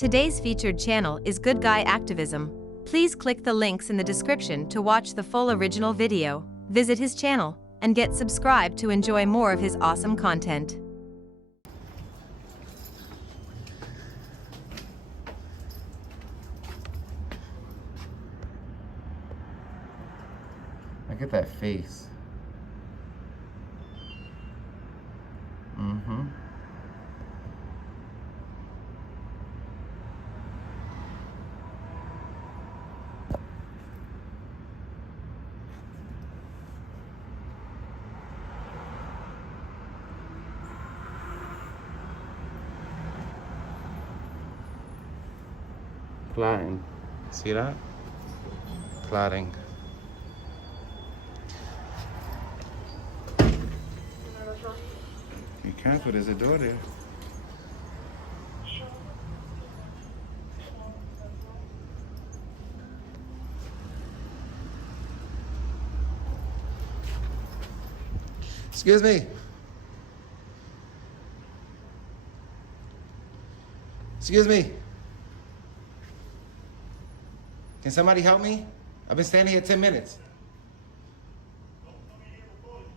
Today's featured channel is Good Guy Activism. Please click the links in the description to watch the full original video, visit his channel, and get subscribed to enjoy more of his awesome content. Look at that face. Mm-hmm. Plotting. See that? Plotting. Be careful, there's a door there. Excuse me. Excuse me. Can somebody help me? I've been standing here 10 minutes.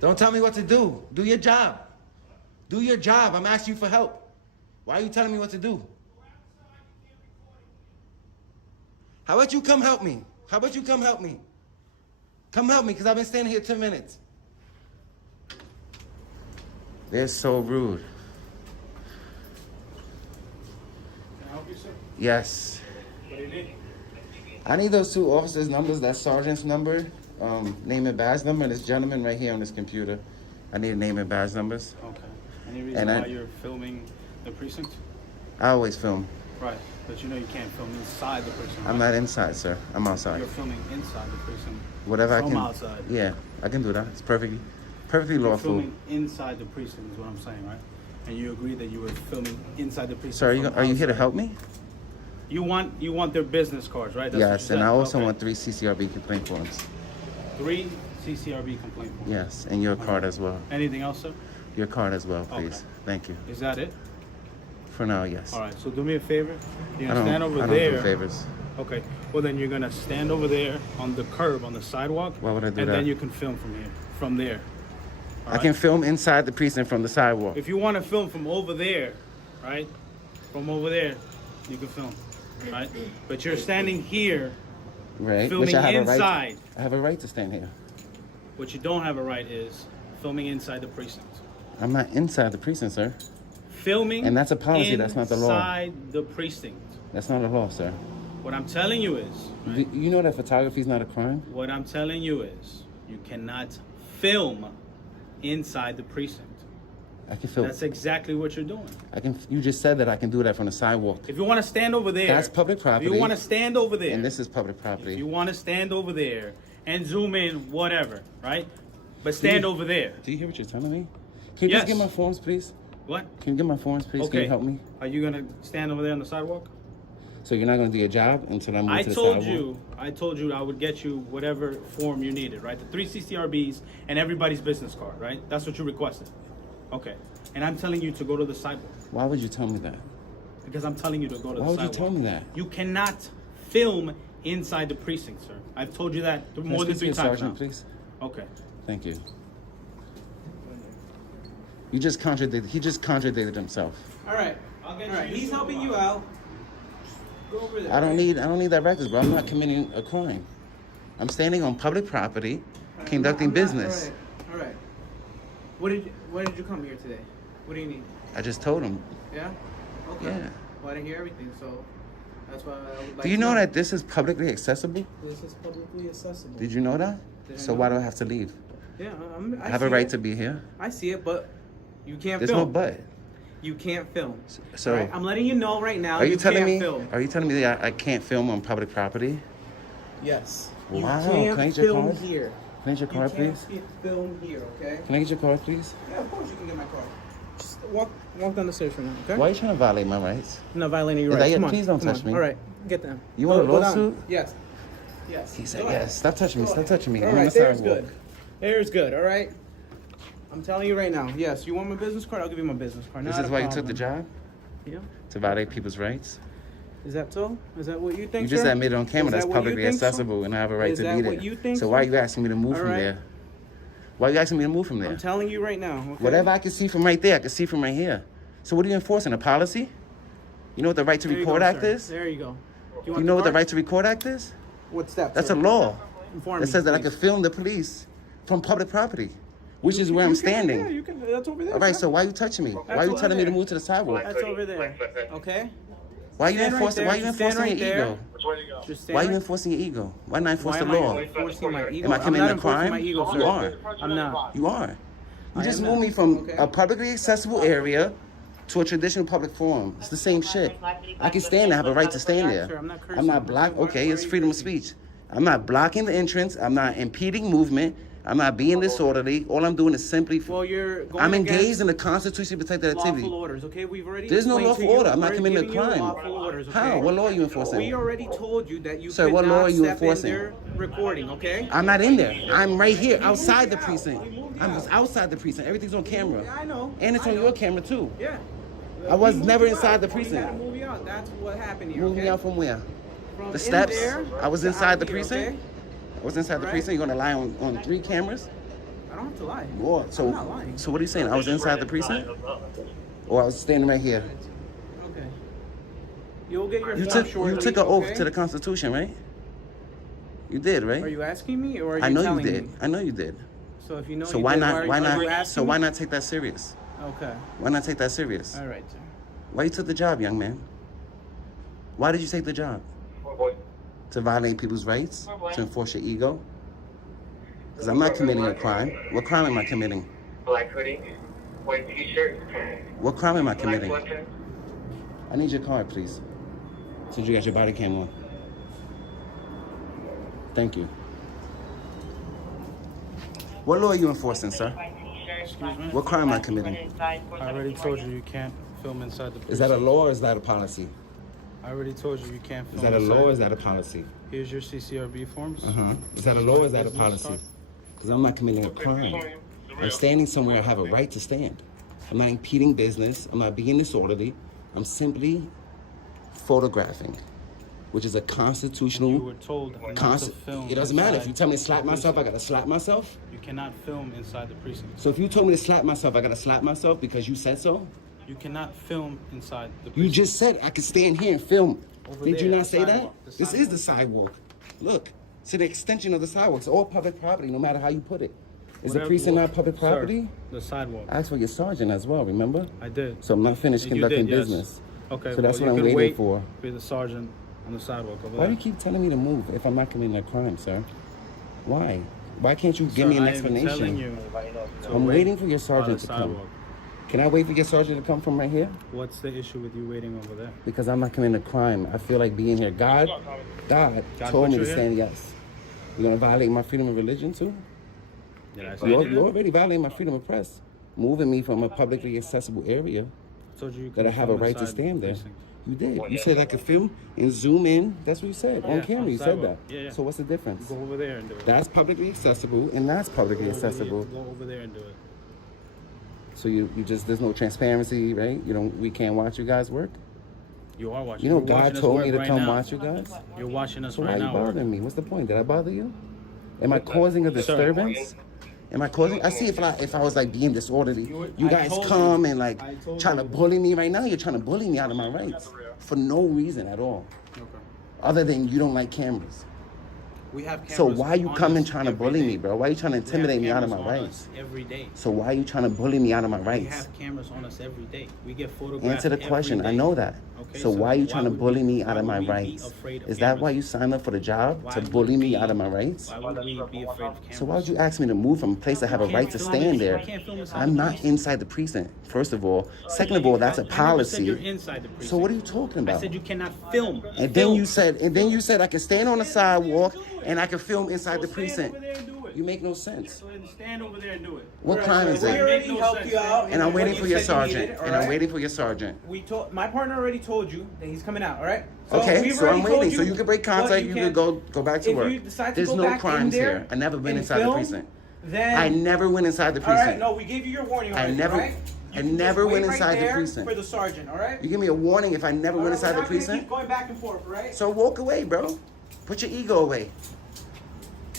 Don't tell me what to do. Do your job. Do your job. I'm asking you for help. Why are you telling me what to do? How about you come help me? How about you come help me? Come help me, because I've been standing here 10 minutes. They're so rude. Can I help you, sir? Yes. What do you need? I need those two officers' numbers, that sergeant's number, name and badge number, and this gentleman right here on this computer. I need name and badge numbers. Okay. Any reason why you're filming the precinct? I always film. Right, but you know you can't film inside the precinct. I'm right? not inside, sir. I'm outside. You're filming inside the precinct. Whatever From I can. outside. Yeah, I can do that. It's perfectly You're lawful. filming inside the precinct is what I'm saying, right? And you agree that you were filming inside the precinct. Sir, are you here to outside. help me? You want their business cards, right? That's Yes, what you and I said? also Okay. want 3 CCRB complaint forms. 3 CCRB complaint forms. Yes, and your card as well. Anything else, sir? Your card as well, please. Okay. Thank you. Is that it? For now, yes. All right, so do me a favor. You're I gonna don't, stand over I don't there. do favors. Okay, well then you're gonna stand over there on the curb, on the sidewalk. Why would I do and that? then you can film from there. All I right? can film inside the precinct from the sidewalk. If you want to film from over there, right? From over there, you can film, right? But you're standing here, Right? filming Which I have inside. A right I have a right to stand here. What you don't have a right is filming inside the precinct. I'm not inside the precinct, sir. Filming And that's a policy, that's not the law. inside the precinct. That's not a law, sir. What I'm telling you is, right? You know that photography is not a crime? What I'm telling you is, you cannot film inside the precinct. I can film. That's exactly what you're doing. You just said that I can do that from the sidewalk. If you want to stand over there, That's public property. If you want to stand over there, And this is public if property. you want to stand over there and zoom in, whatever, right? But stand over there. Do you hear what you're telling me? Can you Yes. just get my forms, please? What? Can you get my forms, please? Can you help me? Are you gonna stand over there on the sidewalk? So you're not going to do your job until I'm I to the told sidewalk? I told you I would get you whatever form you needed, right? The 3 CCRBs and everybody's business card, right? That's what you requested. Okay. And I'm telling you to go to the sidewalk Why would you tell me that? because I'm telling you to go to Why the would sidewalk. you tell me that? You cannot film inside the precinct, sir. I've told you that more than 3 times Sergeant, now. please. Okay. Thank you. He just contradicted himself. All right. All right. He's helping you out. Go over there. I don't need that records, bro. I'm not committing a crime. I'm standing on public property, conducting business. All right. Why did you come here today? What do you need? I just told him. Yeah? Okay. Yeah. Well, I didn't hear everything, so that's why I would like Do you to know that this is publicly accessible? this is publicly accessible. Did you know that? Did I So know why that? do I have to leave? Yeah, I have a right to be here. I see it, but you can't There's film. no but. You can't film. So Right? I'm letting you know right now. are you telling can't me? Film. Are you telling me that I can't film on public property? Yes. Wow, You can I can't get your film card? here. Can I get your card, you please? can't film here, okay? Can I get your card, please? Yeah, of course you can get my card. Just walk down the stairs for now, okay? Why are you trying to violate my rights? I'm not violating your Is that rights. it? Come on. Please don't come touch on. me. All right, get them. You want a Go down. lawsuit? Yes. Yes. He said Go ahead. yes. Stop touching me. Go Stop ahead. touching me. All I'm on right, the there's sidewalk. good. There's good, all right? I'm telling you right now. Yes, you want my business card? I'll give you my business card. This Not is a why you took the problem. job? Yeah. To violate people's rights? Is that so? Is that what you think, You just sir? admitted on camera Is that's that what you publicly think, sir? accessible, and I have a right Is to that be what there. you think, So sir? why are you asking me to move All from right. there? Why are you asking me to move from there? I'm telling you right now. Okay? Whatever I can see from right there, I can see from right here. So what are you enforcing? A policy? You know what the Right to There you Record go, Act sir. is? There you go. Do You know what the card? Right to Record Act is? What's that? That's sir? a law. Inform That me, says that I please. can film the police from public property, which is where I'm You can- standing. Yeah, you can. That's over there. All right, sir. so why are you touching me? Why are you over telling me to there. move to the sidewalk? That's over there. Okay. Why are you Stand right enforcing? there. Why are you Just stand enforcing right your there. ego? Just stand Why are you right- enforcing your ego? Why not enforce Why the am I law? enforcing my ego? Am I I'm committing not a enforcing crime? my ego, You sir. are. I'm not. You are. You I just am moved not. me from Okay. a publicly accessible area to a traditional public forum. It's the same shit. I can stand there. I have a right to stand there. Sir, I'm not cursing. I'm not block. Why Okay, are it's you freedom of cursing? speech. I'm not blocking the entrance. I'm not impeding movement. I'm not being disorderly. All I'm doing is simply. Well, you're going I'm engaged against in a constitutionally protected activity. lawful orders, okay? We've already There's no explained to lawful you, order. I'm not we're committing a giving you crime. lawful orders, okay? How? What law are you enforcing? We already told you that you Sir, could what law not are you step enforcing? in there recording, okay? I'm not in there. I'm right here outside the precinct. We moved you I'm out. just outside the precinct. Everything's on camera. Yeah, I know. And it's I on know. your camera too. Yeah. I was We moved never you inside out. the We precinct. gotta move you out. That's what happened here, Move okay? me out from where? From The in steps? there I was to inside out the here, precinct? okay? I was inside the Right. precinct. You're gonna lie on 3 cameras? I don't have to lie. What? So, I'm not lying. so what are you saying? I was inside the precinct? Or I was standing right here? Okay. You'll get your You form took shortly, an oath okay? to the Constitution, right? You did, right? Are you asking me or are you I know you telling did. me? I know you did. So if you know So you why did, not? Why are you not? asking So why me? not take that serious? Okay. Why not take that serious? All right, sir. Why you took the job, young man? Why did you take the job? To violate people's rights? To enforce your ego? Because I'm not committing a crime. What crime am I committing? Black hoodie, white t-shirt, What crime am I black committing? button. I need your card, please. Since you got your body cam on. Thank you. What law are you enforcing, sir? Excuse me? What crime am I committing? I already told you you can't film inside the precinct. Is that a law or is that a policy? I already told you you can't film Is that a inside. law or is that a policy? Here's your CCRB forms. Is that a law or is that a Business policy? card. Because I'm not committing a crime. I'm standing somewhere I have a right to stand. I'm not impeding business. I'm not being disorderly. I'm simply photographing, which is a You constitutional. were told not to film. It doesn't matter. If inside you tell me to slap the myself, I precinct. gotta slap myself. You cannot film inside the precinct. So if you told me to slap myself, I gotta slap myself because you said so. You cannot film inside the You precinct. just said I could stand here and film. Over Did you there, not the say that? sidewalk, the This is the sidewalk. Look, it's an extension of the sidewalk. It's all public property, no matter how you put it. Is the Whatever- precinct not public Sir, property? the sidewalk. I asked for your sergeant as well, remember? I did. So I'm not finished You conducting did, yes. business. Okay, So that's well, what you I'm could waiting wait for. For the sergeant on the sidewalk over Why do there. you keep telling me to move if I'm not committing a crime, sir? Why? Why can't you give Sir, me an I am telling explanation? you to I'm wait waiting for your by sergeant the to come. sidewalk. Can I wait for your sergeant to come from right here? What's the issue with you waiting over there? Because I'm not committing a crime. I feel like being here. God God told put me you to here? stand yes. You're gonna violate my freedom of religion too? Did I say You anything? already violating my freedom of press. Moving me from a publicly accessible area Told you you that I couldn't have a film right to inside the stand there. precinct. You did. You said I could film and zoom in. That's what you said on Yeah, camera. on You the said that. sidewalk. Yeah, yeah. So what's the difference? Go over there and do it. That's publicly accessible and that's publicly accessible. Go over there and do it. So you just there's no transparency, right? We can't watch you guys work. You are watching. You know You're God watching us told work me to right come now. watch you guys. You're watching us So why right are you now. bothering me? What's the point? Did I bother you? Am I causing a disturbance? Am I causing? I see if I was like being disorderly, you I guys told come you. and like I told trying to you. bully me right now. You're trying to bully me out of my rights for no reason at all, Okay. other than you don't like cameras. We have cameras. So why you on coming us trying to every bully day. me, bro? Why you trying to We have intimidate me out of my cameras on rights? us every day. So why you trying to bully me out of my We rights? have cameras on us every day. We get photographed. Answer the every question. I day. know that. Okay, so why are you trying to would bully we- me out why of my would we be rights? afraid of Is that why cameras? you signed up for the job Why to would bully me we- out of my rights? Why would we be afraid of cameras? So why would you ask me to move from a place I have a can't right to film stand inside- there? you can't film inside I'm the not precinct. inside the precinct, first of all. Second of all, that's a I never said you're policy. inside the precinct. So what are you talking I about? said you cannot film. And then Film. you said I can stand on the sidewalk and I can film inside the Stand precinct. over there and do it. You make no sense. So then stand over there and do it. What crime is We it? already no helped sense, you man. out. And I'm waiting what for you your said you sergeant. needed, And I'm alright? waiting for your sergeant. We told my partner already told you that he's coming out. All right. So Okay, we've so already I'm told waiting. So you can break contact. what You can can't- go back to if work. you decide to There's go no back in crimes there here. I never been and inside the film, precinct. Then I never went inside the All right. precinct. No, we gave you your warning I already. never- Right? I never went inside the For precinct. the sergeant, all right? You give me a warning if I never went inside the We're not gonna precinct? keep going back and forth, right? So walk away, bro. Put your ego away.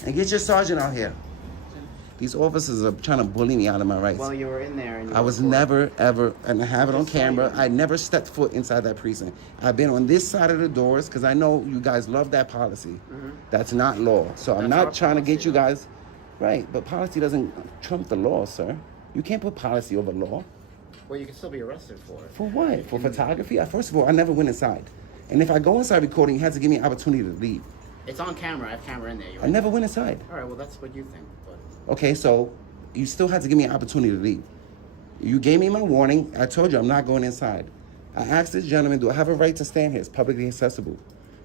And get your sergeant out here. These officers are trying to bully me out of my rights. Well, you were in there. And you I was recorded. never, ever, and I have it on camera, I never stepped foot inside that precinct. I've been on this side of the doors because I know you guys love that policy. That's not law. So I'm That's not our trying to get policy, you guys, right, but policy doesn't trump the law, sir. You can't put policy over law. Well, you can still be arrested for it. For what? For photography? First of all, I never went inside. And if I go inside recording, you have to give me an opportunity to leave. It's on camera. I have camera in there. I never went inside. All right. Well, that's what you think. But Okay, so you still had to give me an opportunity to leave. You gave me my warning. I told you I'm not going inside. I asked this gentleman, do I have a right to stand here? It's publicly accessible.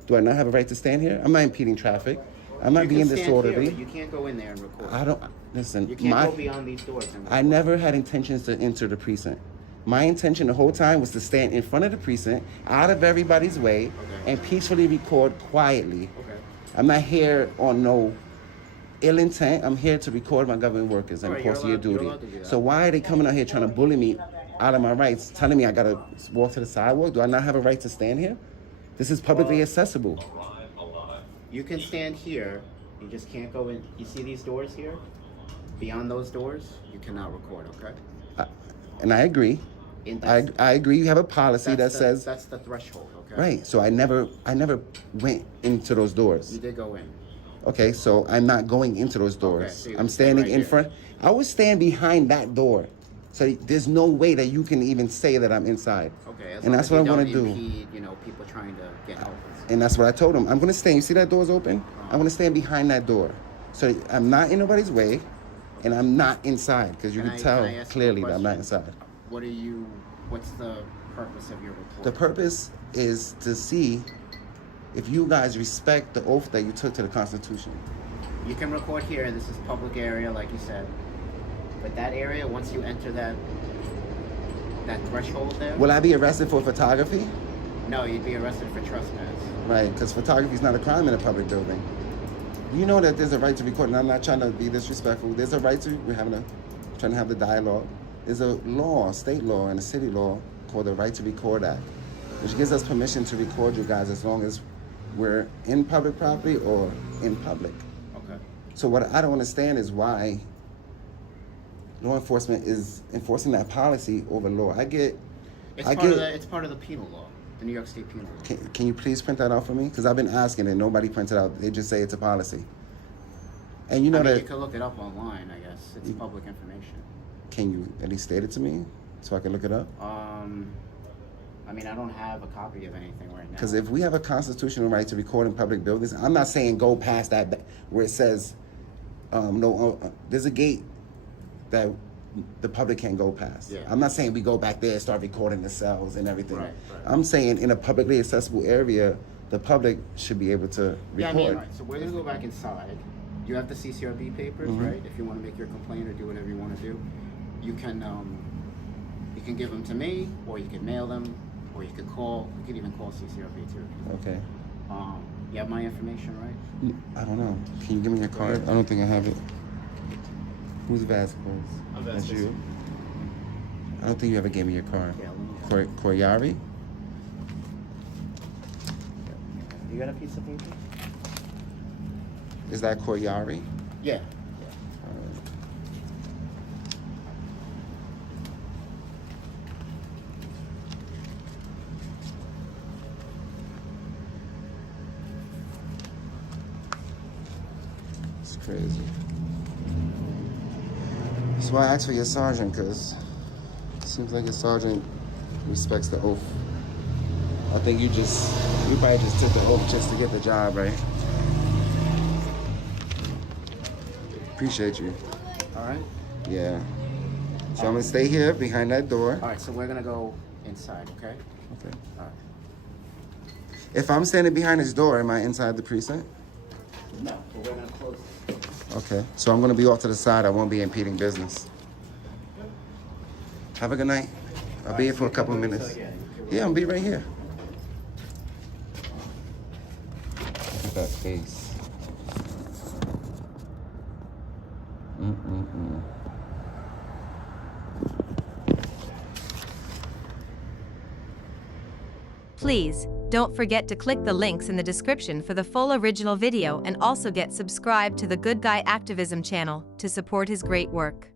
Do I not have a right to stand here? I'm not impeding traffic. I'm not you being can stand disorderly. Here, but you can't go in there and record. I don't, listen, You can't go beyond these doors. And I never had intentions to enter the precinct. My intention the whole time was to stand in front of the precinct, out of everybody's way, and peacefully record quietly. Okay. I'm not here on no ill intent. I'm here to record my government workers and Alright, enforce your you're duty. allowed to do that. So why are they coming out here trying to bully me out of my rights, telling me I gotta walk to the sidewalk? Do I not have a right to stand here? This is publicly accessible. You can stand here. You just can't go in. You see these doors here? Beyond those doors, you cannot record. Okay. And I agree. In I agree. You have a policy that that's the- says that's the threshold. Okay. right. So I never went into those doors. You did go in. Okay, so I'm not going into those doors. so you I'm stay standing right in here. front. I would stand behind that door. So there's no way that you can even say that I'm inside. Okay. As And long that's as what I you want to don't do. impede, people trying to get help. And that's what I told him. I'm going to stand. You see that door's open? I'm going to stand behind that door. So I'm not in nobody's way, and I'm not inside because you can tell I ask you a clearly that I'm not question? inside. What's the purpose of your report? The purpose is to see if you guys respect the oath that you took to the Constitution. You can record here. This is public area, like you said. But that area, once you enter that threshold there, Will I be arrested for photography? no, you'd be arrested for trespass. Right, because photography is not a crime in a public building. You know that there's a right to record, and I'm not trying to be disrespectful. There's a right to, trying to have the dialogue. There's a law, a state law and a city law called the Right to Record Act, which gives us permission to record you guys as long as we're in public property or in public. Okay. So what I don't understand is why law enforcement is enforcing that policy over law. It's part of the penal law, the New York State penal law. Can you please print that out for me? Because I've been asking and nobody printed out. They just say it's a policy. And you know that. You can look it up online, I guess. It's public information. Can you at least state it to me so I can look it up? I don't have a copy of anything right now. Because if we have a constitutional right to record in public buildings, I'm not saying go past that where it says there's a gate that the public can't go past. Yeah. I'm not saying we go back there and start recording the cells and everything. Right. I'm saying in a publicly accessible area, the public should be able to record. Right. So we're gonna go back inside. You have the CCRB papers, right? If you want to make your complaint or do whatever you want to do, you can give them to me, or you can mail them, or you could call. You could even call CCRB too. Okay. You have my information, right? I don't know. Can you give me your card? I don't think I have it. Who's Vasquez? I'm That's Vasquez. you. I don't think you ever gave me your card. Yeah. Let me Koryari? You got a piece of paper? Is that Koryari? Yeah. It's crazy. That's why I asked for your sergeant, because it seems like your sergeant respects the oath. I think you probably just took the oath just to get the job, right? Appreciate you. All right. Yeah. So I'm gonna stay here behind that door. All right. So we're gonna go inside, okay? Okay. All right. If I'm standing behind this door, am I inside the precinct? No, but we're gonna close it. Okay. So I'm gonna be off to the side. I won't be impeding business. Have a good night. I'll be here for a couple of minutes. Yeah, I'll be right here. Look at that face. Please, don't forget to click the links in the description for the full original video and also get subscribed to the Good Guy Activism channel to support his great work.